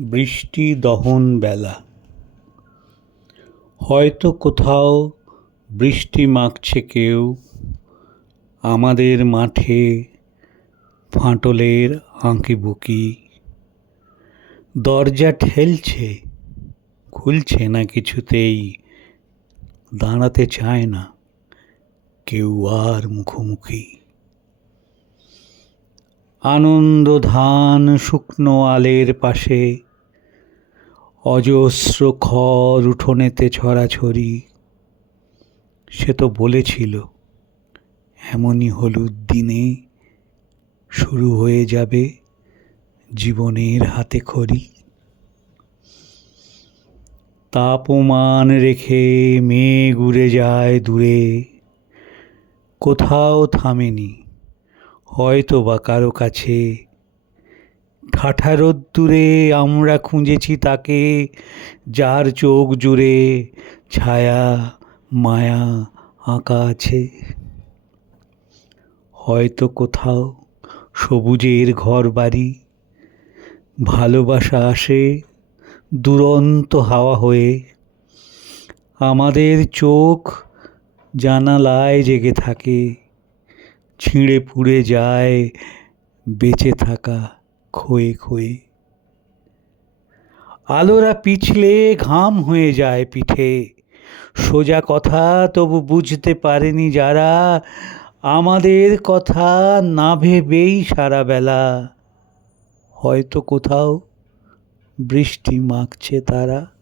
বৃষ্টি দহন বেলা। হয়তো কোথাও বৃষ্টি মাখছে কেউ, আমাদের মাঠে ফাটলের আঁকিবুকি দরজা ঠেলছে, খুলছে না কিছুতেই, দাঁড়াতে চায় না কেউ আর মুখোমুখি। আনন্দ ধান শুকনো আলের পাশে, অজস্র খর উঠোনেতে ছড়াছড়ি। সে তো বলেছিল, এমনই হলুদ দিনে শুরু হয়ে যাবে জীবনের হাতে খড়ি। তাপমান রেখে মেঘ উড়ে যায় দূরে, কোথাও থামেনি হয়তো বা কারও কাছে। ঠাঠা রোদ্দুরে আমরা খুঁজেছি তাকে, যার চোখ জুড়ে ছায়া, মায়া আঁকা আছে। হয়তো কোথাও সবুজের ঘর বাড়ি ভালোবাসা আসে দুরন্ত হাওয়া হয়ে। আমাদের চোখ জানালায় জেগে থাকে। ছিঁড়ে পুড়ে যায় বেঁচে থাকা ক্ষয়ে ক্ষয়ে। আলোরা পিছলে ঘাম হয়ে যায় পিঠে। সোজা কথা তবু বুঝতে পারেনি যারা, আমাদের কথা না ভেবেই সারা বেলা। হয়তো কোথাও বৃষ্টি মাখছে তারা।